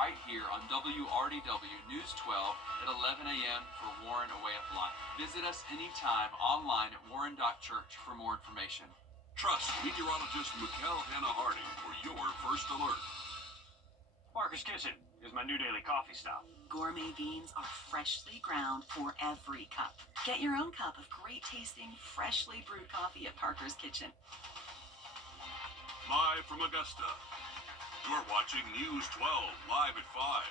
right here on WRDW News 12 at 11 a.m. for Warren A Way of Life. Visit us anytime online at warren.church for more information. Trust meteorologist Mikkel Hannah Hardy for your first alert. Parker's Kitchen is my new daily coffee stop. Gourmet beans are freshly ground for every cup. Get your own cup of great tasting, freshly brewed coffee at Parker's Kitchen. Live from Augusta, you're watching News 12 live at 5.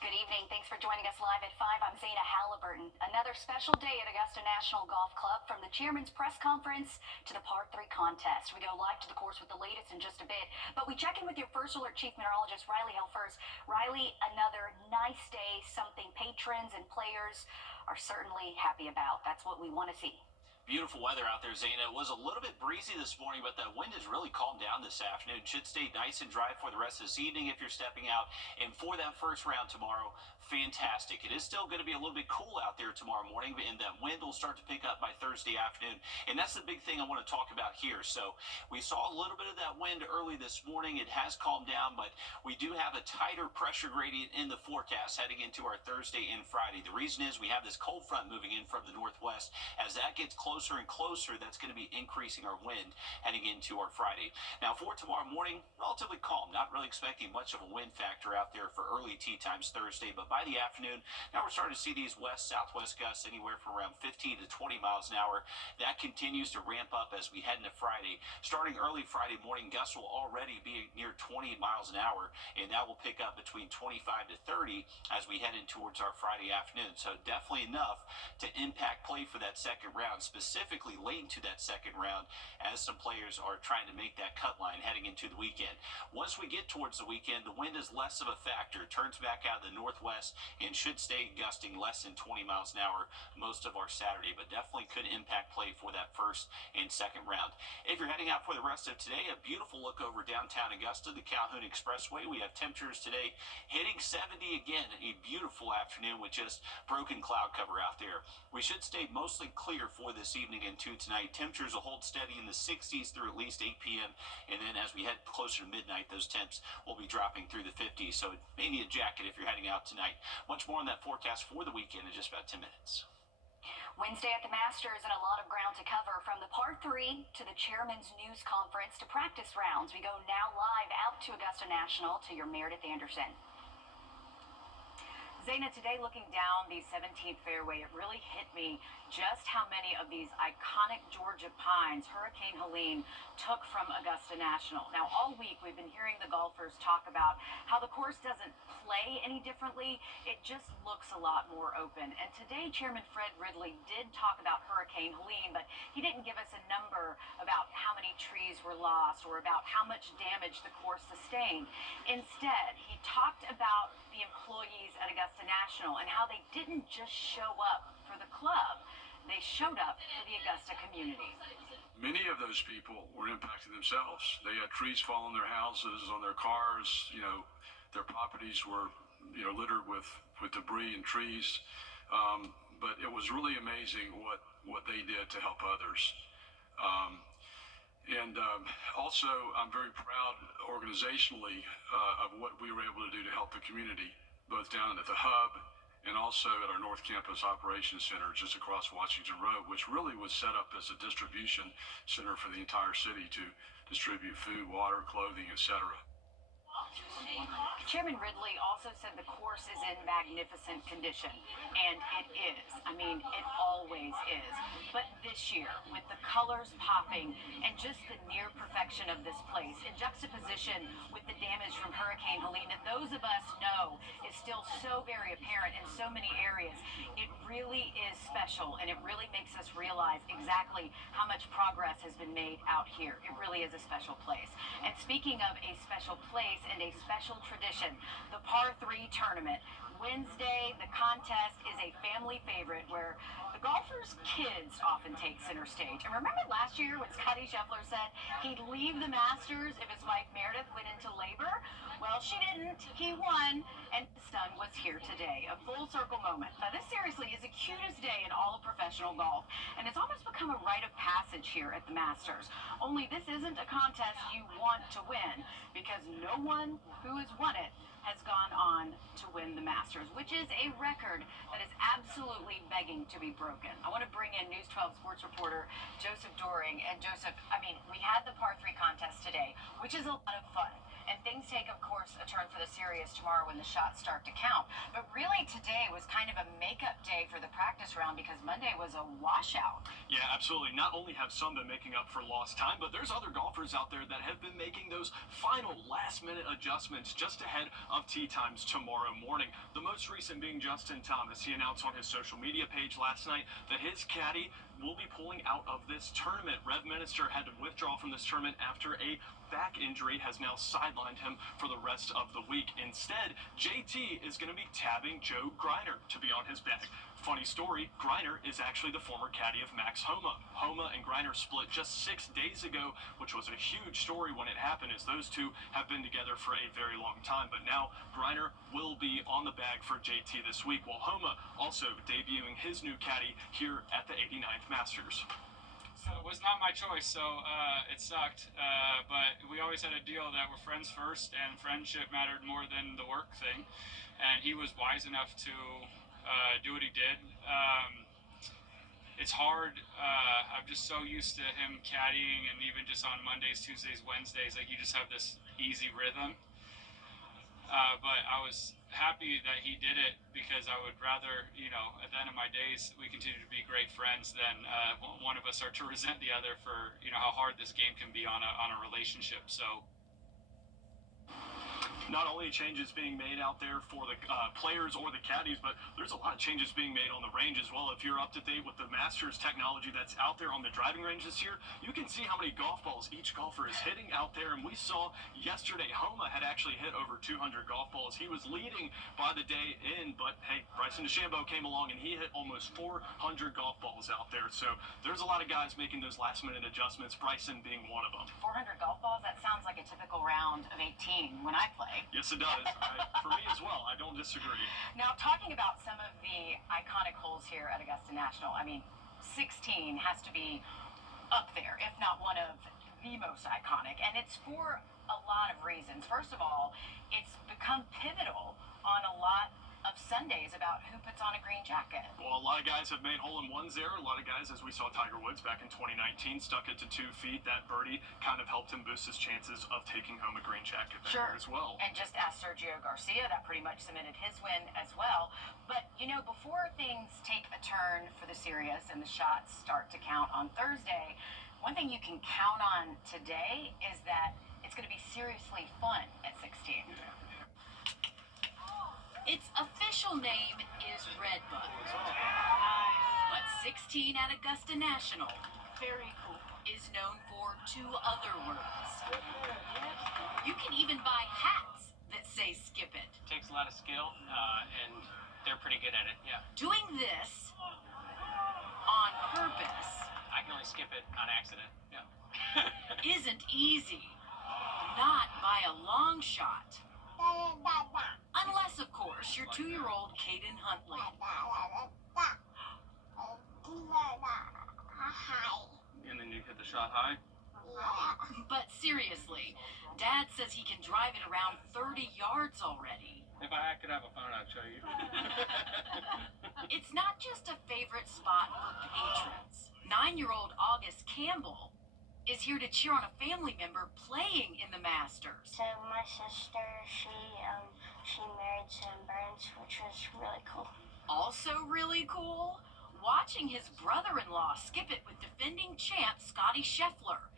Good evening. Thanks for joining us live at 5. I'm Zana Halliburton. Another special day at Augusta National Golf Club, from the chairman's press conference to the par 3 contest. We go live to the course with the latest in just a bit, but we check in with your First Alert Chief Meteorologist, Riley Hill, first. Riley, another nice day, something patrons and players are certainly happy about. That's what we want to see. Beautiful weather out there, Zana. It was a little bit breezy this morning, but that wind has really calmed down this afternoon. Should stay nice and dry for the rest of this evening if you're stepping out. And for that first round tomorrow, fantastic. It is still going to be a little bit cool out there tomorrow morning, and that wind will start to pick up by Thursday afternoon. And that's the big thing I want to talk about here. So we saw a little bit of that wind early this morning. It has calmed down, but we do have a tighter pressure gradient in the forecast heading into our Thursday and Friday. The reason is we have this cold front moving in from the northwest. As that gets closer and closer, that's going to be increasing our wind heading into our Friday. Now for tomorrow morning, relatively calm, not really expecting much of a wind factor out there for early tee times Thursday, but by the afternoon, now we're starting to see these west-southwest gusts anywhere from around 15 to 20 miles an hour. That continues to ramp up as we head into Friday. Starting early Friday morning, gusts will already be near 20 miles an hour, and that will pick up between 25 to 30 as we head in towards our Friday afternoon. So definitely enough to impact play for that second round, specifically late into that second round, as some players are trying to make that cut line heading into the weekend. Once we get towards the weekend, the wind is less of a factor. It turns back out of the northwest and should stay gusting less than 20 miles an hour most of our Saturday, but definitely could impact play for that first and second round. If you're heading out for the rest of today, a beautiful look over downtown Augusta, the Calhoun Expressway. We have temperatures today hitting 70 again. A beautiful afternoon with just broken cloud cover out there. We should stay mostly clear for this evening into tonight. Temperatures will hold steady in the 60s through at least 8 p.m. And then as we head closer to midnight, those temps will be dropping through the 50s. So you may need a jacket if you're heading out tonight. Much more on that forecast for the weekend in just about 10 minutes. Wednesday at the Masters, and a lot of ground to cover, from the par 3 to the chairman's news conference to practice rounds. We go now live out to Augusta National to your Meredith Anderson. Zana, today looking down the 17th fairway, it really hit me just how many of these iconic Georgia pines Hurricane Helene took from Augusta National. Now, all week we've been hearing the golfers talk about how the course doesn't play any differently. It just looks a lot more open. And today, Chairman Fred Ridley did talk about Hurricane Helene, but he didn't give us a number about how many trees were lost or about how much damage the course sustained. Instead, he talked about the employees at Augusta National and how they didn't just show up for the club. They showed up for the Augusta community. Many of those people were impacted themselves. They had trees fall on their houses, on their cars. Their properties were, littered with debris and trees. But it was really amazing what they did to help others. Also, I'm very proud organizationally of what we were able to do to help the community, both down at the hub and also at our North Campus Operations Center just across Washington Road, which really was set up as a distribution center for the entire city to distribute food, water, clothing, etc. Chairman Ridley also said the course is in magnificent condition, and it is. I mean, it always is. But this year, with the colors popping and just the near perfection of this place, in juxtaposition with the damage from Hurricane Helene that those of us know is still so very apparent in so many areas, it really is special, and it really makes us realize exactly how much progress has been made out here. It really is a special place. And speaking of a special place and a special tradition, the par 3 tournament. Wednesday, the contest is a family favorite where the golfers' kids often take center stage. And remember last year when Scotty Scheffler said he'd leave the Masters if his wife Meredith went into labor? Well, she didn't, didn't. He won, and his son was here today. A full circle moment. Now, this seriously is the cutest day in all of professional golf, and it's almost become a rite of passage here at the Masters. Only this isn't a contest you want to win, because no one who has won it has gone on to win the Masters, which is a record that is absolutely begging to be broken. I want to bring in News 12 sports reporter Joseph Doring. And Joseph, I mean, we had the par 3 contest today, which is a lot of fun. And things take, of course, a turn for the serious tomorrow when the shots start to count. But really, today was kind of a makeup day for the practice round because Monday was a washout. Yeah, absolutely. Not only have some been making up for lost time, but there's other golfers out there that have been making those final last-minute adjustments just ahead of tee times tomorrow morning. The most recent being Justin Thomas. He announced on his social media page last night that his caddy will be pulling out of this tournament. Rev Minister had to withdraw from this tournament after a back injury has now sidelined him for the rest of the week. Instead, JT is going to be tabbing Joe Greiner to be on his bag. Funny story, Greiner is actually the former caddy of Max Homa. Homa and Greiner split just 6 days ago, which was a huge story when it happened, as those two have been together for a very long time. But now Greiner will be on the bag for JT this week, while Homa also debuting his new caddy here at the 89th Masters. It was not my choice, so it sucked. But we always had a deal that we're friends first, and friendship mattered more than the work thing. And he was wise enough to do what he did. It's hard. I'm just so used to him caddying, and even just on Mondays, Tuesdays, Wednesdays, like you just have this easy rhythm. But I was happy that he did it because I would rather, at the end of my days, we continue to be great friends than one of us are to resent the other for, how hard this game can be on a relationship. So. Not only changes being made out there for the players or the caddies, but there's a lot of changes being made on the range as well. If you're up to date with the Masters technology that's out there on the driving range this year, you can see how many golf balls each golfer is hitting out there. And we saw yesterday Homa had actually hit over 200 golf balls. He was leading by the day in, but hey, Bryson DeChambeau came along and he hit almost 400 golf balls out there. So there's a lot of guys making those last-minute adjustments, Bryson being one of them. 400 golf balls, that sounds like a typical round of 18 when I play. Yes, it does. For me as well. I don't disagree. Now, talking about some of the iconic holes here at Augusta National, I mean, 16 has to be up there, if not one of the most iconic. And it's for a lot of reasons. First of all, it's become pivotal on a lot of Sundays about who puts on a green jacket. Well, a lot of guys have made hole-in-ones there. A lot of guys, as we saw Tiger Woods back in 2019, stuck it to 2 feet. That birdie kind of helped him boost his chances of taking home a green jacket there as well. And just ask Sergio Garcia, that pretty much cemented his win as well. But, before things take a turn for the serious and the shots start to count on Thursday, one thing you can count on today is that it's going to be seriously fun at 16. Its official name is Wrdw, but 16 at Augusta National, very cool, is known for 2 other words. You can even buy hats that say skip it. Takes a lot of skill, and they're pretty good at it, yeah. Doing this on purpose I can only skip it on accident, yeah. isn't easy, not by a long shot. Unless, of course, you're 2-year-old Caden Huntley. And then you hit the shot high. But seriously, Dad says he can drive it around 30 yards already. If I could have a phone, I'd show you. It's not just a favorite spot for patrons. 9-year-old August Campbell is here to cheer on a family member playing in the Masters. So my sister, she married Sam Burns, which was really cool. Also really cool, watching his brother-in-law skip it with defending champ Scotty Scheffler.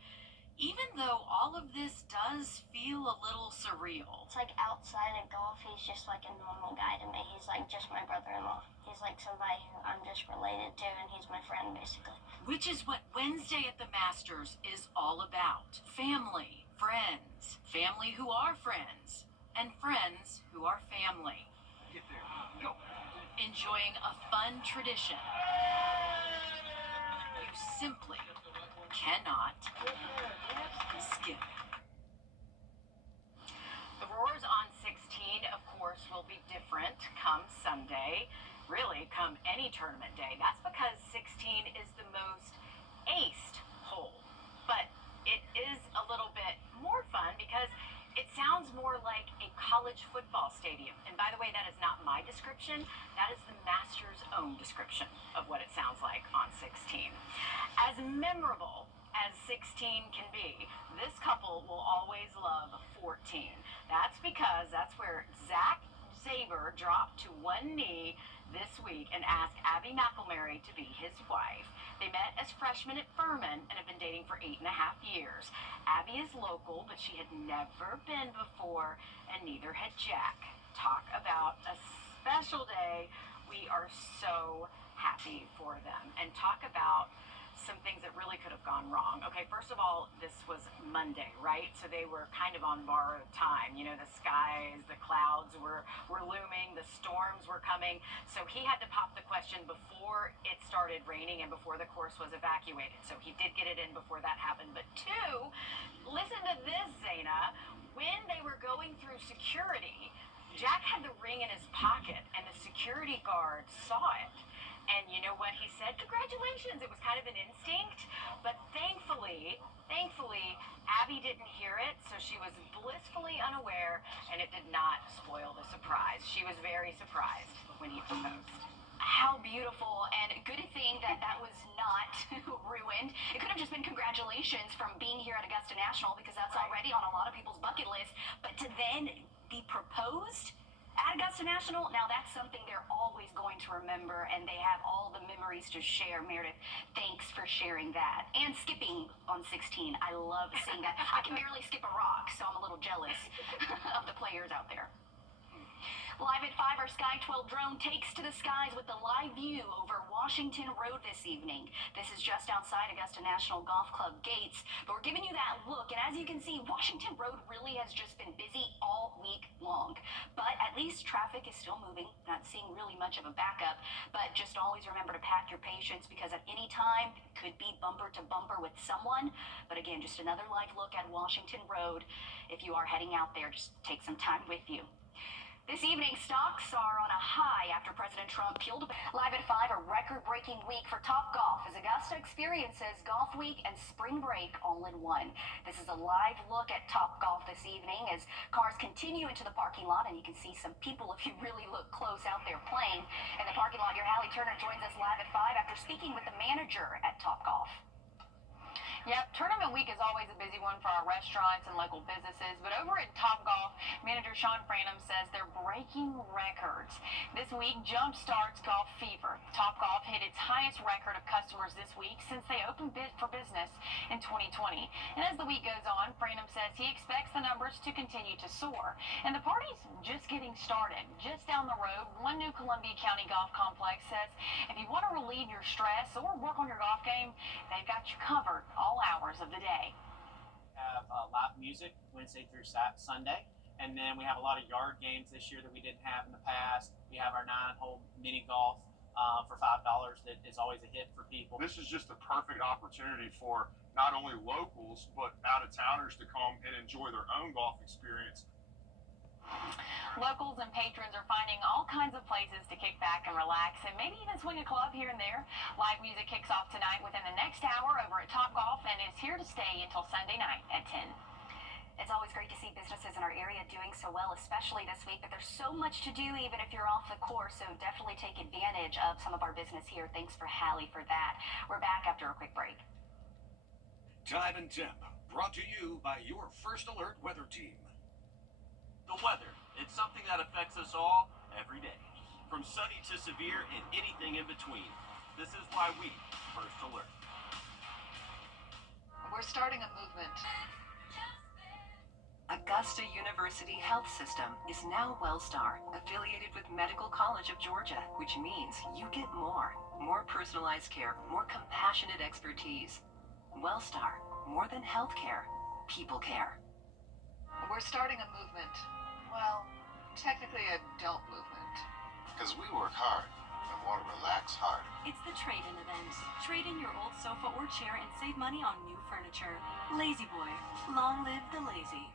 Even though all of this does feel a little surreal. It's like outside of golf, he's just like a normal guy to me. He's like just my brother-in-law. He's like somebody who I'm just related to, and he's my friend, basically. Which is what Wednesday at the Masters is all about. Family, friends, family who are friends, and friends who are family. Get there. No. Enjoying a fun tradition. You simply cannot skip. The Roars on 16 any tournament day. That's because 16 is the most aced hole. But it is a little bit more fun because it sounds more like a college football stadium. And by the way, that is not my description. That is the master's own description of what it sounds like on 16. As memorable as 16 can be, this couple will always love 14. That's because that's where Zach Saber dropped to one knee this week and asked Abby McElmary to be his wife. They met as freshmen at Furman and have been dating for 8.5 years. Abby is local, but she had never been before, and neither had Jack. Talk about a special day. We are so happy for them. And talk about some things that really could have gone wrong. Okay, first of all, this was Monday, right? So they were kind of on borrowed time. You know, the skies, the clouds were looming, the storms were coming. So he had to pop the question before it started raining and before the course was evacuated. So he did get it in before that happened. But two, listen to this, Zaina. When they were going through security, Jack had the ring in his pocket and the security guard saw it. And you know what he said? Congratulations. It was kind of an instinct. But thankfully, Abby didn't hear it. So she was blissfully unaware, and it did not spoil the surprise. She was very surprised when he proposed. How beautiful, and good thing that that was not ruined. It could have just been congratulations from being here at Augusta National, because that's already on a lot of people's bucket list. But to then be proposed at Augusta National, now that's something they're always going to remember, and they have all the memories to share. Meredith, thanks for sharing that. And skipping on 16, I love seeing that. I can barely skip a rock, so I'm a little jealous of the players out there. Live at 5, our Sky 12 drone takes to the skies with the live view over Washington Road this evening. This is just outside Augusta National Golf Club gates, but we're giving you that look. And as you can see, Washington Road really has just been busy all week long. But at least traffic is still moving, not seeing really much of a backup. But just always remember to pack your patience, because at any time, it could be bumper to bumper with someone. But again, just another live look at Washington Road. If you are heading out there, just take some time with you. This evening, stocks are on a high after President Trump peeled back. Live at 5, a record-breaking week for Topgolf as Augusta experiences golf week and spring break all in one. This is a live look at Topgolf this evening as cars continue into the parking lot, and you can see some people, if you really look close, out there playing. In the parking lot, your Hallie Turner joins us live at 5 after speaking with the manager at Topgolf. Yep, tournament week is always a busy one for our restaurants and local businesses, but over at Topgolf, manager Sean Franham says they're breaking records. This week jumpstarts golf fever. Topgolf hit its highest record of customers this week since they opened for business in 2020. And as the week goes on, Franham says he expects the numbers to continue to soar. And the party's just getting started. Just down the road, one new Columbia County golf complex says if you want to relieve your stress or work on your golf game, they've got you covered all hours of the day. Have live music Wednesday through Sunday, and then we have a lot of yard games this year that we didn't have in the past. We have our 9-hole mini golf for $5 that is always a hit for people. This is just a perfect opportunity for not only locals but out-of-towners to come and enjoy their own golf experience. Locals and patrons are finding all kinds of places to kick back and relax, and maybe even swing a club here and there. Live music kicks off tonight within the next hour over at Topgolf and is here to stay until Sunday night at 10. It's always great to see businesses in our area doing so well, especially this week, but there's so much to do even if you're off the course, so definitely take advantage of some of our business here. Thanks for Hallie for that. We're back after a quick break. Time and temp, brought to you by your First Alert weather team. The weather, it's something that affects us all every day. From sunny to severe and anything in between. This is why we First Alert. We're starting a movement. Augusta University Health System is now WellStar, affiliated with Medical College of Georgia, which means you get more personalized care, more compassionate expertise. WellStar, more than healthcare, people care. We're starting a movement. Well, technically a adult movement. Because we work hard and want to relax harder. It's the trade-in event. Trade in your old sofa or chair and save money on new furniture. Lazy Boy, long live the lazy.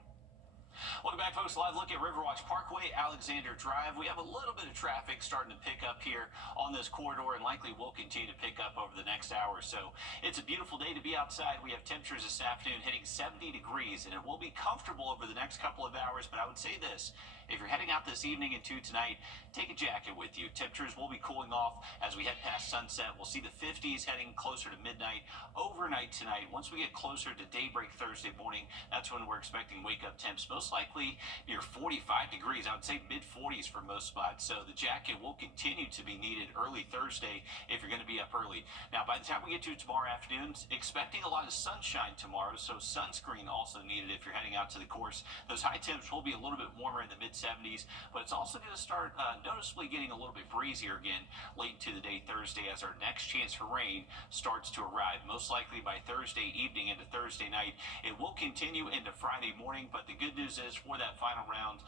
Welcome back, folks. Live look at Riverwatch Parkway, Alexander Drive. We have a little bit of traffic starting to pick up here on this corridor and likely will continue to pick up over the next hour or so. It's a beautiful day to be outside. We have temperatures this afternoon hitting 70 degrees, and it will be comfortable over the next couple of hours. But I would say this, if you're heading out this evening into tonight, take a jacket with you. Temperatures will be cooling off as we head past sunset. We'll see the 50s heading closer to midnight. Overnight tonight, once we get closer to daybreak Thursday morning, that's when we're expecting wake-up temps most likely near 45 degrees. I would say mid-40s for most spots. So the jacket will continue to be needed early Thursday if you're going to be up early. Now, by the time we get to tomorrow afternoon, expecting a lot of sunshine tomorrow, so sunscreen also needed if you're heading out to the course. Those high temps will be a little bit warmer in the mid-70s, but it's also going to start noticeably getting a little bit breezier again late into the day Thursday as our next chance for rain starts to arrive. Most likely by Thursday evening into Thursday night. It will continue into Friday morning, but the good news is for that final round,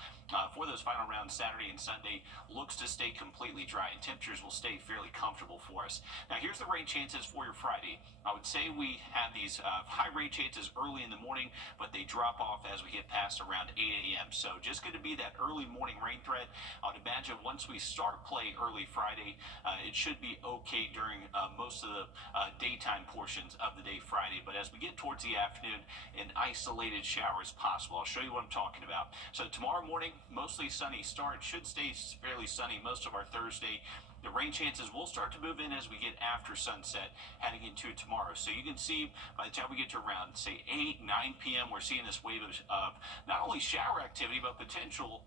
for those final rounds Saturday and Sunday, looks to stay completely dry and temperatures will stay fairly comfortable for us. Now here's the rain chances for your Friday. I would say we have these high rain chances early in the morning, but they drop off as we get past around 8 a.m. So just going to be that early morning rain threat. I would imagine once we start play early Friday, it should be okay during most of the daytime portions of the day Friday. But as we get towards the afternoon, an isolated shower is possible. I'll show you what I'm talking about. So tomorrow morning, mostly sunny start. Should stay fairly sunny most of our Thursday. The rain chances will start to move in as we get after sunset heading into tomorrow. So you can see by the time we get to around, say, 8, 9 p.m., we're seeing this wave of not only shower activity, but potential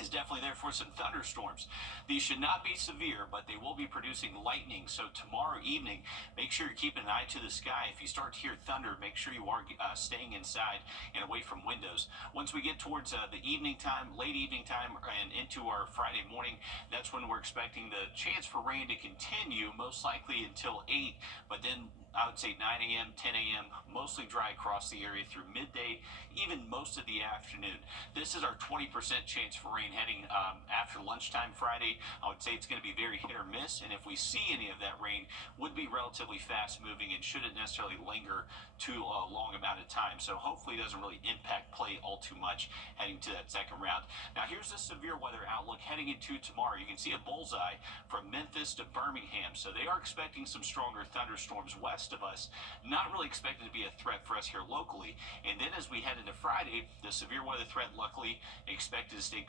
is definitely there for some thunderstorms. These should not be severe, but they will be producing lightning. So tomorrow evening, make sure you're keeping an eye to the sky. If you start to hear thunder, make sure you are staying inside and away from windows. Once we get towards the evening time, late evening time, and into our Friday morning, that's when we're expecting the chance for rain to continue, most likely until 8, but then I would say 9 a.m., 10 a.m., mostly dry across the area through midday, even most of the afternoon. This is our 20% chance for rain heading after lunchtime Friday. I would say it's going to be very hit or miss, and if we see any of that rain, would be relatively fast moving and shouldn't necessarily linger too long amount of time. So hopefully it doesn't really impact play all too much heading to that second round. Now here's the severe weather outlook heading into tomorrow. You can see a bullseye from Memphis to Birmingham. So they are expecting some stronger thunderstorms west of us, not really expected to be a threat for us here locally. And then as we head into Friday, the severe weather threat luckily expected to stay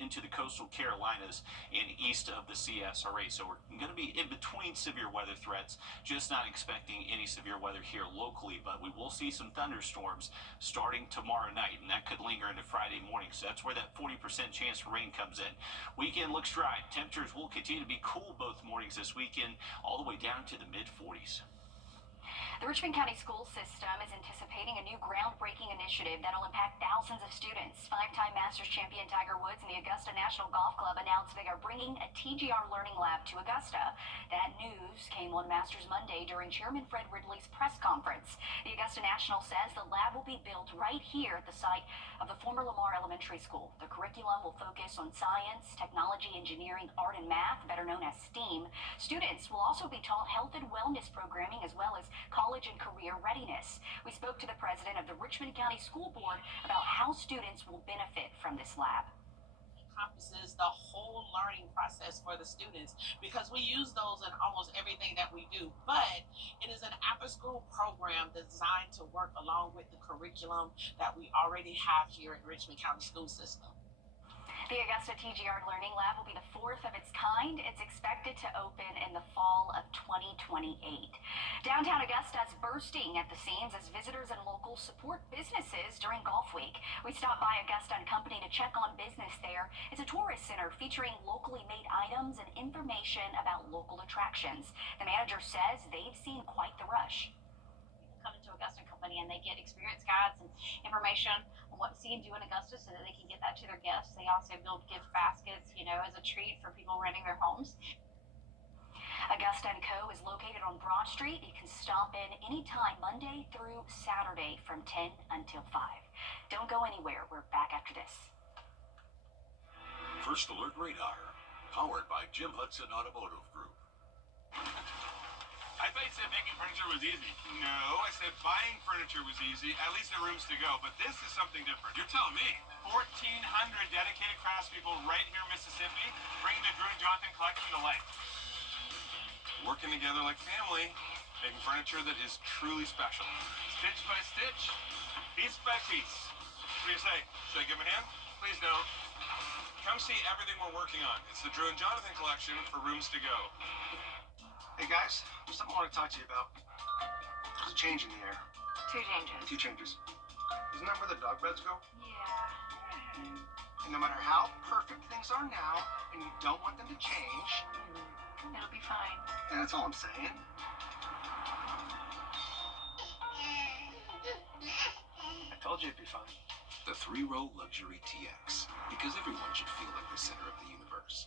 into the coastal Carolinas and east of the CSRA. So we're going to be in between severe weather threats, just not expecting any severe weather here locally, but we will see some thunderstorms starting tomorrow night, and that could linger into Friday morning. So that's where that 40% chance for rain comes in. Weekend looks dry. Temperatures will continue to be cool both mornings this weekend, all the way down to the mid-40s. The Richmond County School System is anticipating a new groundbreaking initiative that'll impact thousands of students. Five-time Masters champion Tiger Woods and the Augusta National Golf Club announced they are bringing a TGR Learning Lab to Augusta. That news came on Masters Monday during Chairman Fred Ridley's press conference. The Augusta National says the lab will be built right here at the site of the former Lamar Elementary School. The curriculum will focus on science, technology, engineering, art, and math, better known as STEAM. Students will also be taught health and wellness programming as well as college and career readiness. We spoke to the president of the Richmond County School Board about how students will benefit from this lab. Encompasses the whole learning process for the students because we use those in almost everything that we do, but it is an after-school program designed to work along with the curriculum that we already have here at Richmond County School System. The Augusta TGR Learning Lab will be the fourth of its kind. It's expected to open in the fall of 2028. Downtown Augusta is bursting at the seams as visitors and locals support businesses during Golf Week. We stopped by Augusta and Company to check on business there. It's a tourist center featuring locally made items and information about local attractions. The manager says they've seen quite the rush. Come into Augusta and Company and they get experience guides and information on what to see and do in Augusta so that they can get that to their guests. They also build gift baskets, as a treat for people renting their homes. Augusta & Co. is located on Broad Street. You can stop in anytime Monday through Saturday from 10 until 5. Don't go anywhere. We're back after this. First Alert Radar, powered by Jim Hudson Automotive Group. I thought you said making furniture was easy. No, I said buying furniture was easy, at least at Rooms to Go. But this is something different. You're telling me. 1,400 dedicated craftspeople right here in Mississippi bringing the Drew and Jonathan collection to life. Working together like family, making furniture that is truly special. Stitch by stitch, piece by piece. What do you say? Should I give him a hand? Please don't. Come see everything we're working on. It's the Drew and Jonathan collection for Rooms to Go. Hey guys, there's something I want to talk to you about. There's a change in the air. Two changes. Two changes. Isn't that where the dog beds go? Yeah. And no matter how perfect things are now, and you don't want them to change, It'll be fine. yeah, that's all I'm saying. I told you it'd be fine. The 3-row luxury TX, because everyone should feel like the center of the universe.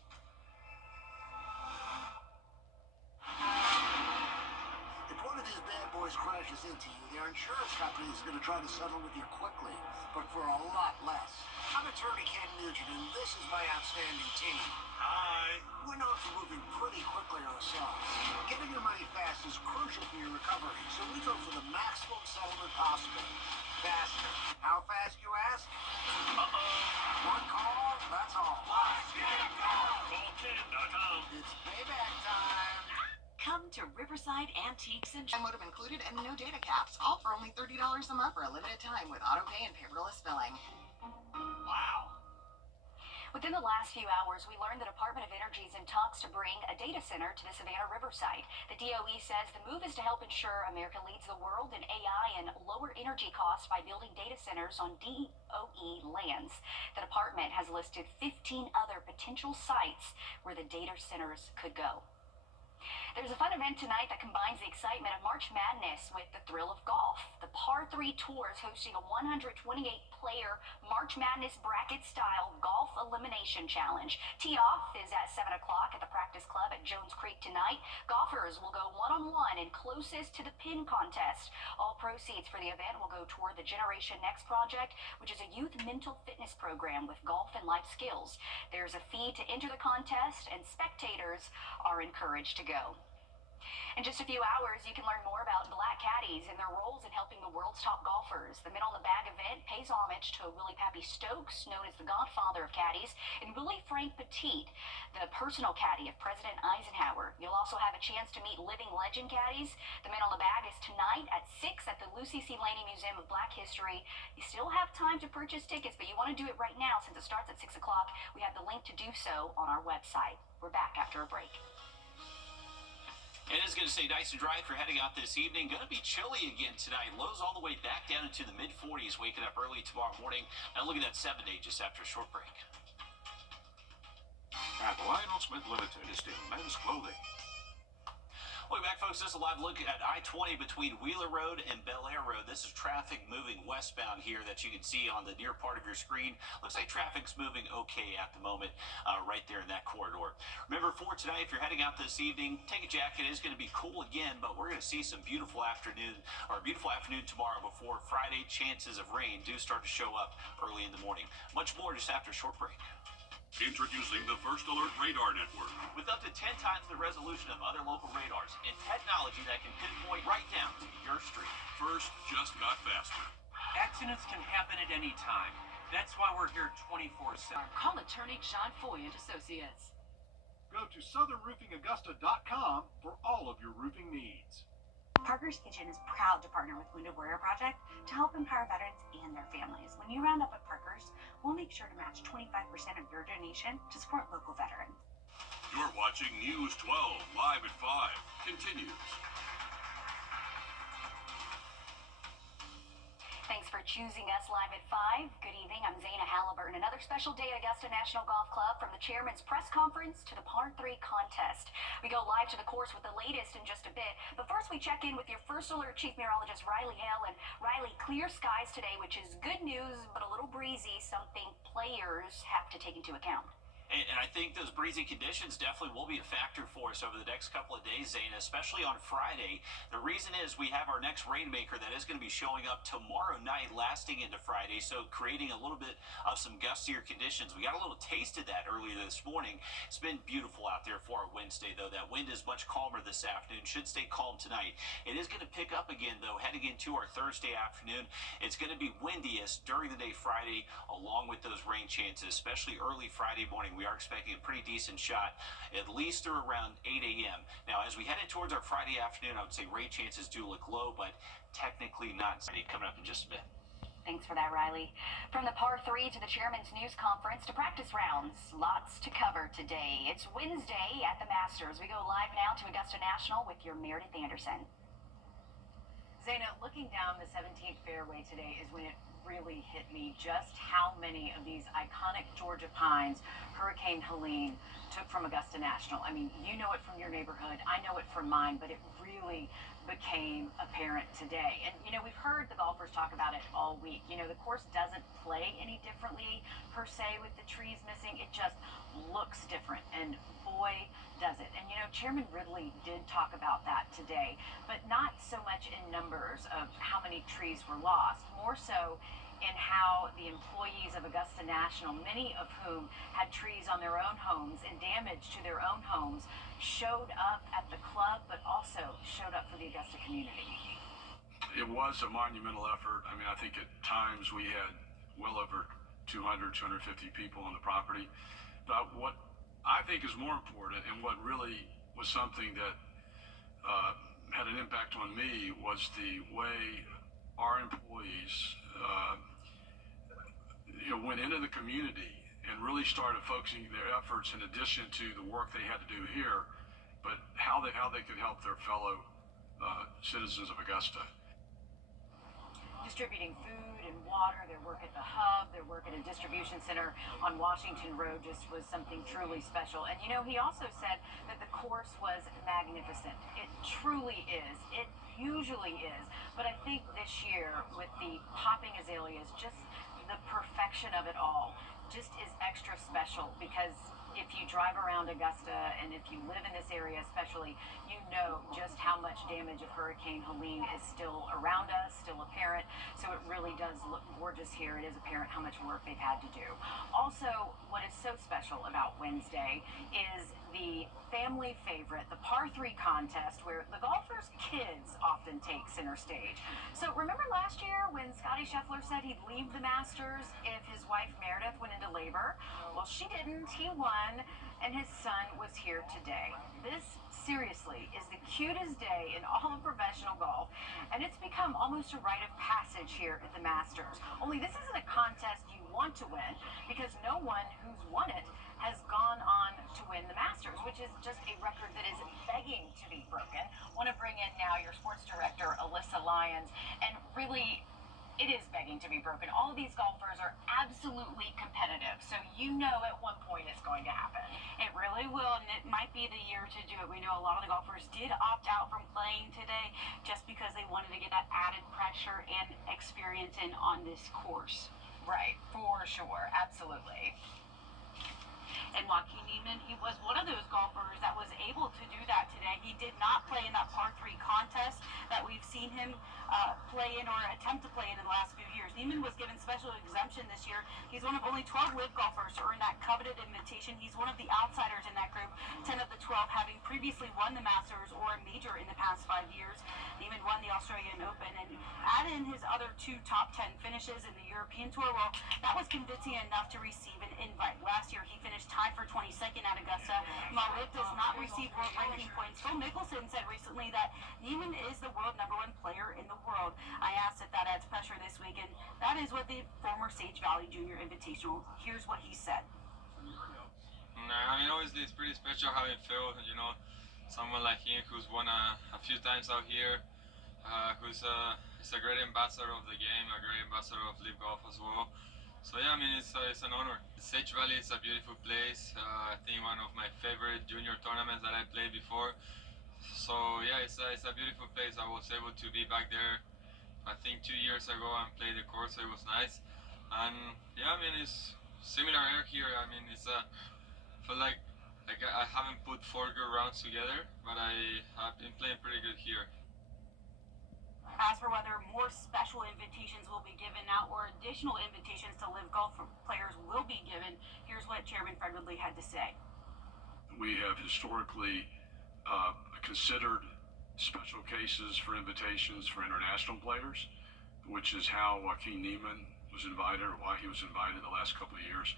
If one of these bad boys crashes into you, their insurance company is going to try to settle with you quickly, but for a lot less. I'm attorney Ken Nugent, and this is my outstanding team. Hi. We're known for moving pretty quickly ourselves. Getting your money fast is crucial for your recovery, so we go for the maximum settlement possible. Faster. How fast, you ask? One call, that's all. CallKen.com. It's payback time. Come to Riverside Antiques and Modem included and no data caps. All for only $30 a month for a limited time with auto pay and paperless billing. Wow. Within the last few hours, we learned the Department of Energy is in talks to bring a data center to the Savannah Riverside. The DOE says the move is to help ensure America leads the world in AI and lower energy costs by building data centers on DOE lands. The department has listed 15 other potential sites where the data centers could go. There's a fun event tonight that combines the excitement of March Madness with the thrill of golf. The Par 3 Tour is hosting a 128-player March Madness bracket-style golf elimination challenge. Tee-off is at 7 o'clock at the Practice Club at Jones Creek tonight. Golfers will go one-on-one and closest to the pin contest. All proceeds for the event will go toward the Generation Next project, which is a youth mental fitness program with golf and life skills. There's a fee to enter the contest, and spectators are encouraged to go. In just a few hours, you can learn more about Black Caddies and their roles in helping the world's top golfers. The Men on the Bag event pays homage to Willie Pappy Stokes, known as the godfather of caddies, and Willie Frank Petit, the personal caddy of President Eisenhower. You'll also have a chance to meet living legend caddies. The Men on the Bag is tonight at 6 at the Lucy C. Laney Museum of Black History. You still have time to purchase tickets, but you want to do it right now since it starts at 6 o'clock. We have the link to do so on our website. We're back after a break. It is going to stay nice and dry if you're heading out this evening. Going to be chilly again tonight. Lows all the way back down into the mid-40s, waking up early tomorrow morning. And look at that 7-day just after a short break. At Lionel Smith Limited is still men's clothing. Welcome back, folks. This is a live look at I-20 between Wheeler Road and Bel Air Road. This is traffic moving westbound here that you can see on the near part of your screen. Looks like traffic's moving okay at the moment right there in that corridor. Remember, for tonight, if you're heading out this evening, take a jacket. It is going to be cool again, but we're going to see some beautiful afternoon tomorrow before Friday. Chances of rain do start to show up early in the morning. Much more just after a short break. Introducing the First Alert Radar Network. With up to 10 times the resolution of other local radars and technology that can pinpoint right down to your street. First just got faster. Accidents can happen at any time. That's why we're here 24/7. Call attorney John Foy and Associates. Go to southernroofingaugusta.com for all of your roofing needs. Parker's Kitchen is proud to partner with Wounded Warrior Project to help empower veterans and their families. When you round up at Parker's, we'll make sure to match 25% of your donation to support local veterans. You're watching News 12 live at 5. Continues. Thanks for choosing us live at 5. Good evening. I'm Zaina Halliburton. Another special day at Augusta National Golf Club, from the chairman's press conference to the Par 3 contest. We go live to the course with the latest in just a bit. But first, we check in with your First Alert Chief Meteorologist, Riley Hale. And Riley, clear skies today, which is good news, but a little breezy, something players have to take into account. And I think those breezy conditions definitely will be a factor for us over the next couple of days, Zayna, especially on Friday. The reason is we have our next rainmaker that is going to be showing up tomorrow night, lasting into Friday, so creating a little bit of some gustier conditions. We got a little taste of that earlier this morning. It's been beautiful out there for our Wednesday, though. That wind is much calmer this afternoon. Should stay calm tonight. It is going to pick up again, though, heading into our Thursday afternoon. It's going to be windiest during the day Friday, along with those rain chances, especially early Friday morning. We are expecting a pretty decent shot, at least through around 8 a.m. Now, as we head towards our Friday afternoon, I would say rain chances do look low, but technically not. Coming up in just a bit. Thanks for that, Riley. From the par 3 to the chairman's news conference to practice rounds, lots to cover today. It's Wednesday at the Masters. We go live now to Augusta National with your Meredith Anderson. Zayna, looking down the 17th fairway today is when it really hit me just how many of these iconic Georgia pines Hurricane Helene took from Augusta National. I mean, you know it from your neighborhood, I know it from mine, but it really became apparent today. And, you know, we've heard the golfers talk about it all week. You know, the course doesn't play any differently per se with the trees missing. It just looks different. And boy, does it. And, you know, Chairman Ridley did talk about that today, but not so much in numbers of how many trees were lost, more so in how the employees of Augusta National, many of whom had trees on their own homes and damage to their own homes, showed up at the club, but also showed up for the Augusta community. It was a monumental effort. I mean, I think at times we had well over 200, 250 people on the property. But what I think is more important, and what really was something that had an impact on me, was the way our employees went into the community and really started focusing their efforts, in addition to the work they had to do here, but how they could help their fellow citizens of Augusta. Distributing food and water, their work at the hub, their work at a distribution center on Washington Road just was something truly special. And you know, he also said that the course was magnificent. It truly is. It usually is. But I think this year, with the popping azaleas, just the perfection of it all just is extra special, because if you drive around Augusta and if you live in this area especially, you know just how much damage of Hurricane Helene is still around us, still apparent. So it really does look gorgeous here. It is apparent how much work they've had to do. Also, what is so special about Wednesday is the family favorite, the par 3 contest, where the golfers' kids often take center stage. So remember last year when Scotty Scheffler said he'd leave the Masters if his wife Meredith went into labor? Well, she didn't. He won, and his son was here today. This, seriously, is the cutest day in all of professional golf, and it's become almost a rite of passage here at the Masters. Only this isn't a contest you want to win, because no one who's won it has gone on to win the Masters, which is just a record that is begging to be broken. I want to bring in now your sports director, Alyssa Lyons, and really, it is begging to be broken. All of these golfers are absolutely competitive, so you know at one point it's going to happen. It really will, and it might be the year to do it. We know a lot of the golfers did opt out from playing today just because they wanted to get that added pressure and experience in on this course. Right, for sure, absolutely. And Joaquin Niemann, he was one of those golfers that was able to do that today. He did not play in that par 3 contest that we've seen him play in or attempt to play in the last few years. Niemann was given special exemption this year. He's one of only 12 LIV golfers to earn that coveted invitation. He's one of the outsiders in that group, 10 of the 12 having previously won the Masters or a major in the past 5 years. Niemann won the Australian Open and add in his other 2 top 10 finishes in the European Tour. Well, that was convincing enough to receive an invite. Last year, he finished tied for 22nd at Augusta. While LIV does not receive world ranking points, Phil Mickelson said recently that Niemann is the world #1 player in the world. I asked if that adds pressure this week, and that is what the former Sage Valley Junior Invitational. Here's what he said. I mean, obviously it's pretty special how it feels, you know, someone like him who's won a few times out here, who's a great ambassador of the game, a great ambassador of LIV Golf as well. So yeah, I mean, it's an honor. Sage Valley is a beautiful place. I think one of my favorite junior tournaments that I played before. So yeah, it's a beautiful place. I was able to be back there, I think 2 years ago, and play the course, so it was nice. And yeah, I mean, it's similar air here. I mean, it's feel like I haven't put 4 good rounds together, but I've been playing pretty good here. As for whether more special invitations will be given out or additional invitations to live golf players will be given, here's what Chairman Fred Woodley had to say. We have historically considered special cases for invitations for international players, which is how Joaquin Niemann was invited, or why he was invited the last couple of years.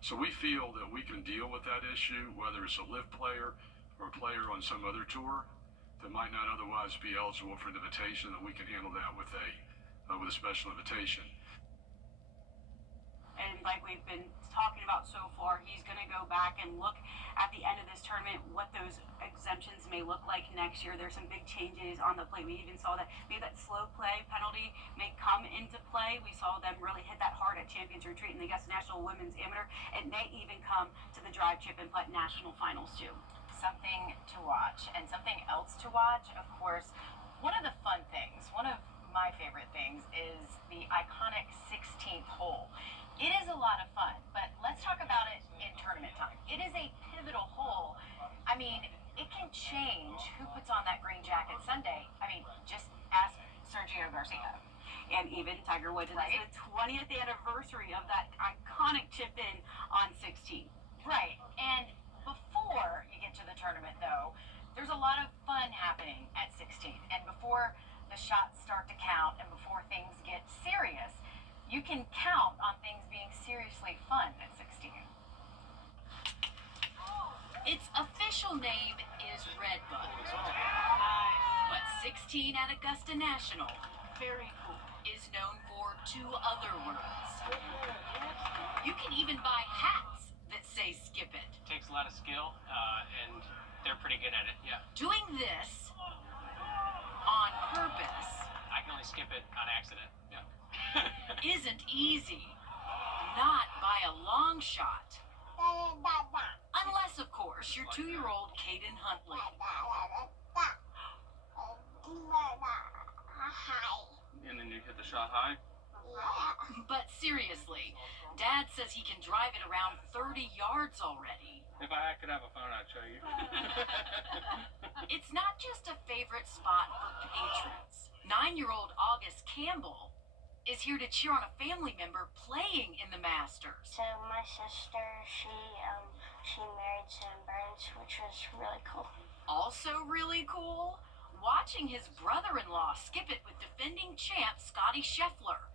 So we feel that we can deal with that issue, whether it's a live player or a player on some other tour that might not otherwise be eligible for an invitation, that we can handle that with a special invitation. And like we've been talking about so far, he's going to go back and look at the end of this tournament what those exemptions may look like next year. There's some big changes on the plate. We even saw that maybe that slow play penalty may come into play. We saw them really hit that hard at Champions Retreat in the Augusta National Women's Amateur. It may even come to the drive, chip, and putt national finals too. Something to watch. And something else to watch, of course, one of the fun things, one of my favorite things is the iconic 16th hole. It is a lot of fun, but let's talk about it in tournament time. It is a pivotal hole. I mean, it can change who puts on that green jacket Sunday. I mean, just ask Sergio Garcia. And even Tiger Woods. Right. It's the 20th anniversary of that iconic chip-in on 16. Right. And before you get to the tournament, though, there's a lot of fun happening at 16. And before the shots start to count and before things get serious, you can count on things being seriously fun at 16. Its official name is Wrdw. But 16 at Augusta National, Very cool. is known for 2 other words. You can even buy hats that say skip it. Takes a lot of skill, and they're pretty good at it, yeah. Doing this on purpose I can only skip it on accident, yeah. isn't easy. Not by a long shot. Unless, of course, you're 2-year-old Caden Huntley. And then you hit the shot high. But seriously, Dad says he can drive it around 30 yards already. If I could have a phone, I'd show you. It's not just a favorite spot for patrons. 9-year-old August Campbell is here to cheer on a family member playing in the Masters. So my sister, she married Sam Burns, which was really cool. Also really cool, watching his brother-in-law skip it with defending champ Scotty Scheffler.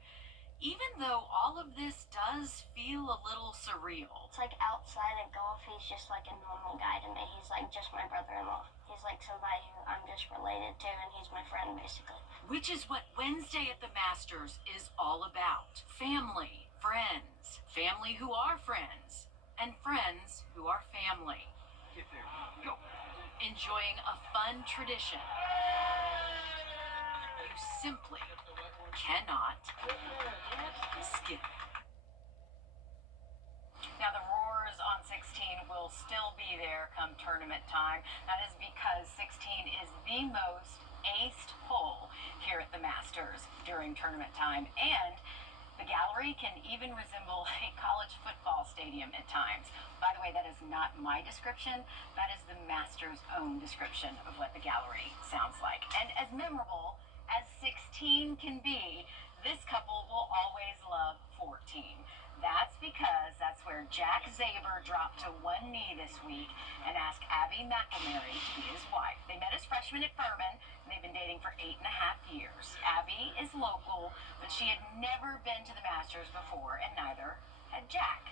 Even though all of this does feel a little surreal. It's like outside of golf, he's just like a normal guy to me. He's like just my brother-in-law. He's like somebody who I'm just related to, and he's my friend, basically. Which is what Wednesday at the Masters is all about. Family, friends, family who are friends, and friends who are family. Get there. Go. Enjoying a fun tradition. You simply cannot skip. Now, the roars on 16 will still be there come tournament time. That is because 16 is the most aced hole here at the Masters during tournament time. And the gallery can even resemble a college football stadium at times. By the way, that is not my description. That is the Masters' own description of what the gallery sounds like. And as memorable as 16 can be, this couple will always love 14. That's because that's where Jack Zaber dropped to one knee this week and asked Abby McInerney to be his wife. They met as freshmen at Furman, and they've been dating for 8.5 years. Abby is local, but she had never been to the Masters before, and neither had Jack.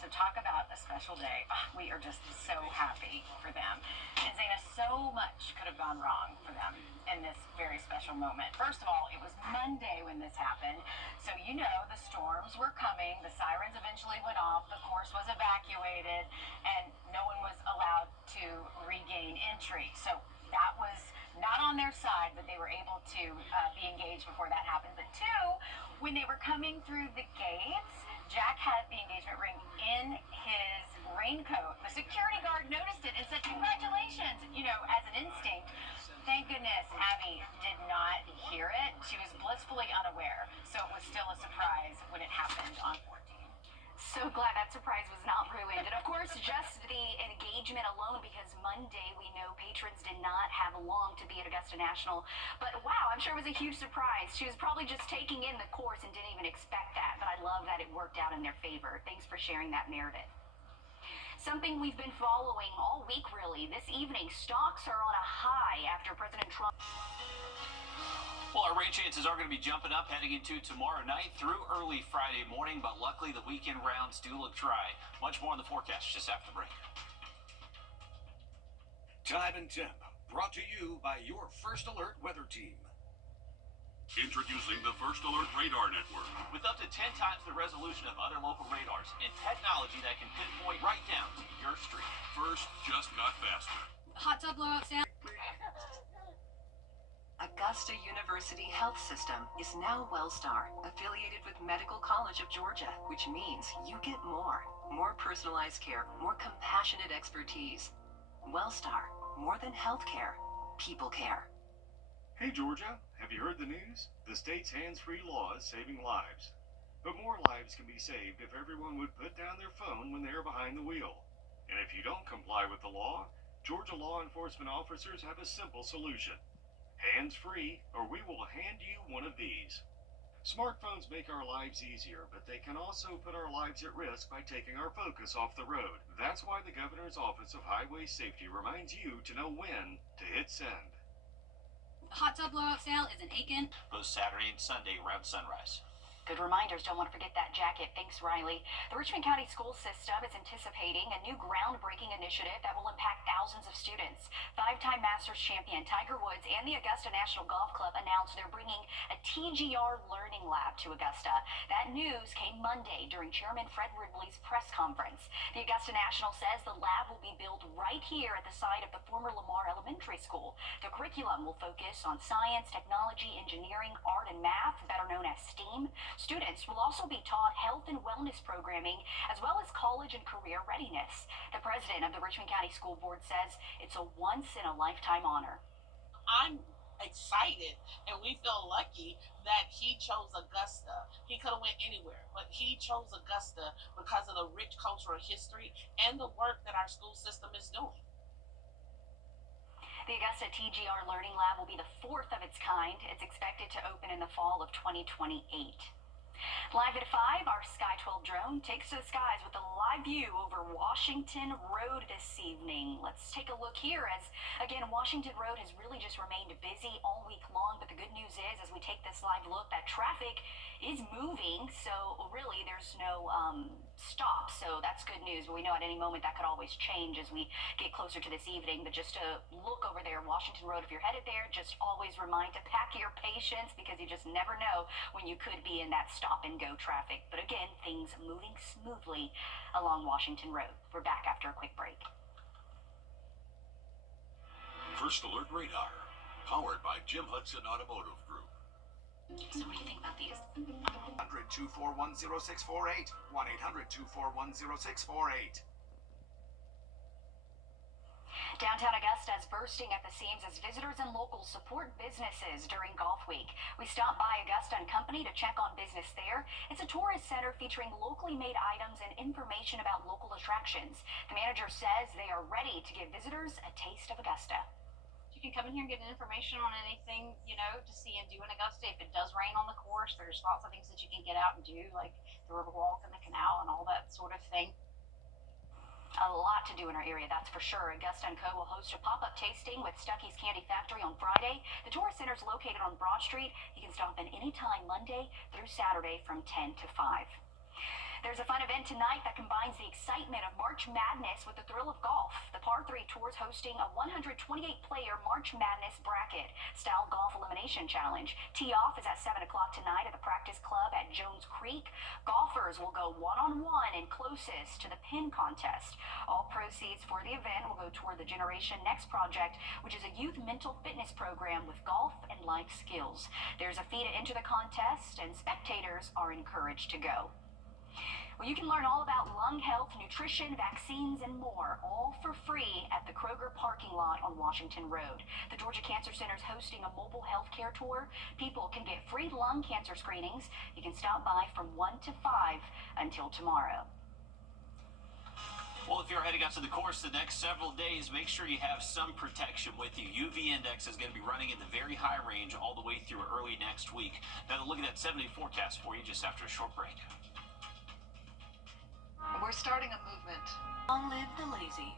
So talk about a special day. We are just so happy for them. And Zaina, so much could have gone wrong for them in this very special moment. First of all, it was Monday when this happened. So you know the storms were coming. The sirens eventually went off. The course was evacuated. And no one was allowed to regain entry. So that was not on their side, but they were able to be engaged before that happened. But two, when they were coming through the gates, Jack had the engagement ring in his raincoat. The security guard noticed it and said, "Congratulations," you know, as an instinct. Thank goodness Abby did not hear it. She was blissfully unaware. So it was still a surprise when it happened on 14. So glad that surprise was not ruined. And of course, course, just the engagement alone, because Monday we know patrons did not have long to be at Augusta National. But wow, I'm sure it was a huge surprise. She was probably just taking in the course and didn't even expect that. But I love that it worked out in their favor. Thanks for sharing that, Meredith. Something we've been following all week, really. This evening, stocks are on a high after President Trump. Well, our rain chances are going to be jumping up heading into tomorrow night through early Friday morning, but luckily the weekend rounds do look dry. Much more in the forecast just after the break. Time and temp, brought to you by your First Alert weather team. Introducing the First Alert Radar Network. With up to 10 times the resolution of other local radars and technology that can pinpoint right down to your street. First just got faster. Hot tub blowout sound. Augusta University Health System is now WellStar, affiliated with Medical College of Georgia, which means you get more. More personalized care, more compassionate expertise. WellStar, more than healthcare, people care. Hey Georgia, have you heard the news? The state's hands-free law is saving lives. But more lives can be saved if everyone would put down their phone when they're behind the wheel. And if you don't comply with the law, Georgia law enforcement officers have a simple solution. Hands-free, or we will hand you one of these. Smartphones make our lives easier, but they can also put our lives at risk by taking our focus off the road. That's why the Governor's Office of Highway Safety reminds you to know when to hit send. Hot tub blowout sale is in Aiken. Both Saturday and Sunday around sunrise. Good reminders. Don't want to forget that jacket. Thanks, Riley. The Richmond County School System is anticipating a new groundbreaking initiative that will impact thousands of students. Five-time Masters champion Tiger Woods and the Augusta National Golf Club announced they're bringing a TGR Learning Lab to Augusta. That news came Monday during Chairman Fred Ridley's press conference. The Augusta National says the lab will be built right here at the site of the former Lamar Elementary School. The curriculum will focus on science, technology, engineering, art, and math, better known as STEAM. Students will also be taught health and wellness programming, as well as college and career readiness. The president of the Richmond County School Board says it's a once-in-a-lifetime honor. I'm excited, and we feel lucky that he chose Augusta. He could have went anywhere, but he chose Augusta because of the rich cultural history and the work that our school system is doing. The Augusta TGR Learning Lab will be the fourth of its kind. It's expected to open in the fall of 2028. Live at 5, our Sky 12 drone takes to the skies with a live view over Washington Road this evening. Let's take a look here as, again, Washington Road has really just remained busy all week long, but the good news is, as we take this live look, that traffic is moving, so really there's no stop, so that's good news. But we know at any moment that could always change as we get closer to this evening. But just to look over there, Washington Road, if you're headed there, just always remind to pack your patience, because you just never know when you could be in that stop and go traffic. But again, things moving smoothly along Washington Road. We're back after a quick break. First Alert Radar, powered by Jim Hudson Automotive Group. So what do you think about these? 1-800-241-0648. 1-800-241-0648. Downtown Augusta is bursting at the seams as visitors and locals support businesses during Golf Week. We stopped by Augusta & Company to check on business there. It's a tourist center featuring locally made items and information about local attractions. The manager says they are ready to give visitors a taste of Augusta. You can come in here and get information on anything, you know, to see and do in Augusta. If it does rain on the course, there's lots of things that you can get out and do, like the river walk and the canal and all that sort of thing. A lot to do in our area, that's for sure. Augusta & Co. will host a pop-up tasting with Stuckey's Candy Factory on Friday. The tourist center is located on Broad Street. You can stop in anytime Monday through Saturday from 10 to 5. There's a fun event tonight that combines the excitement of March Madness with the thrill of golf. The Par 3 Tour is hosting a 128-player March Madness bracket style golf elimination challenge. Tee-off is at 7 o'clock tonight at the Practice Club at Jones Creek. Golfers will go one-on-one and closest to the pin contest. All proceeds for the event will go toward the Generation Next project, which is a youth mental fitness program with golf and life skills. There's a fee to enter the contest, and spectators are encouraged to go. Well, you can learn all about lung health, nutrition, vaccines, and more, all for free at the Kroger parking lot on Washington Road. The Georgia Cancer Center is hosting a mobile health care tour. People can get free lung cancer screenings. You can stop by from 1 to 5 until tomorrow. Well, if you're heading out to the course the next several days, make sure you have some protection with you. UV index is going to be running in the very high range all the way through early next week. Now, look at that 7-day forecast for you just after a short break. We're starting a movement. Long live the lazy.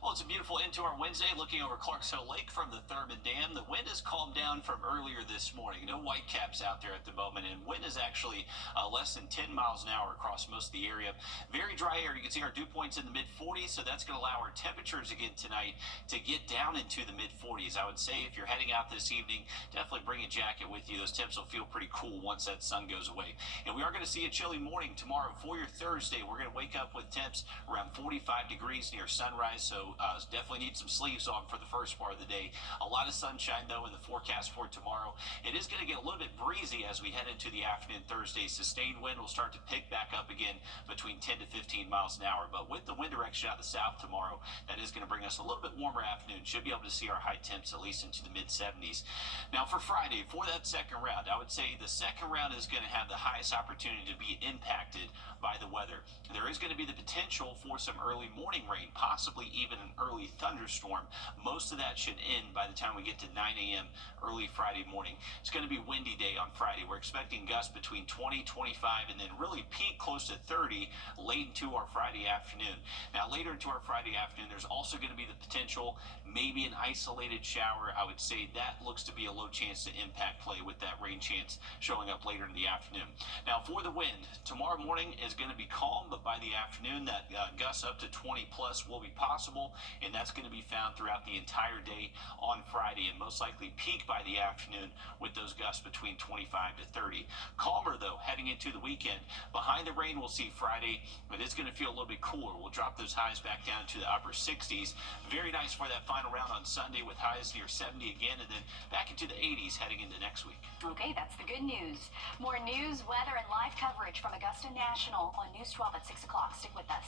Well, it's a beautiful end to our Wednesday. Looking over Clarks Hill Lake from the Thurman Dam. The wind has calmed down from earlier this morning. No whitecaps out there at the moment, and wind is actually less than 10 miles an hour across most of the area. Very dry air. You can see our dew points in the mid-40s, so that's going to allow our temperatures again tonight to get down into the mid-40s. I would say if you're heading out this evening, definitely bring a jacket with you. Those temps will feel pretty cool once that sun goes away. And we are going to see a chilly morning tomorrow for your Thursday. We're going to wake up with temps around 45 degrees near sunrise, so definitely need some sleeves on for the first part of the day. A lot of sunshine, though, in the forecast for tomorrow. It is going to get a little bit breezy as we head into the afternoon Thursday. Sustained wind will start to pick back up again between 10 to 15 miles an hour. But with the wind direction out of the south tomorrow, that is going to bring us a little bit warmer afternoon. Should be able to see our high temps at least into the mid-70s. Now, for Friday, for that second round, I would say the second round is going to have the highest opportunity to be impacted by the weather. There is going to be the potential for some early morning rain, possibly even an early thunderstorm. Most of that should end by the time we get to 9 a.m. early Friday morning. It's going to be a windy day on Friday. We're expecting gusts between 20, 25, and then really peak close to 30 late into our Friday afternoon. Now, later into our Friday afternoon, there's also going to be the potential, maybe an isolated shower. I would say that looks to be a low chance to impact play with that rain chance showing up later in the afternoon. Now, for the wind, tomorrow morning is going to be calm, but by the afternoon, that gusts up to 20 plus will be possible, and that's going to be found throughout the entire day on Friday, and most likely peak by the afternoon with those gusts between 25 to 30. Calmer, though, heading into the weekend. Behind the rain, we'll see Friday, but it's going to feel a little bit cooler. We'll drop those highs back down to the upper 60s. Very nice for that final round on Sunday with highs near 70 again, and then back into the 80s heading into next week. Okay, that's the good news. More news, weather, and live coverage from Augusta National on News 12 at 6 o'clock. Stick with us.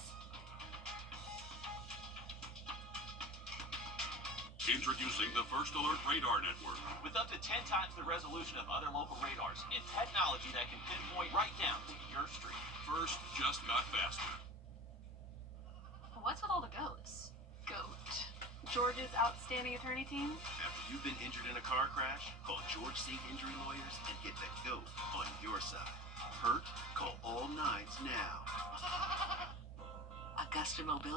Introducing the First Alert Radar Network. With up to 10 times the resolution of other local radars and technology that can pinpoint right down to your street. First just got faster. What's with all the goats? Goat. George's outstanding attorney team? After you've been injured in a car crash, call George Sink Injury Lawyers and get the GOAT on your side. Hurt? Call all nines now. Augusta Mobility.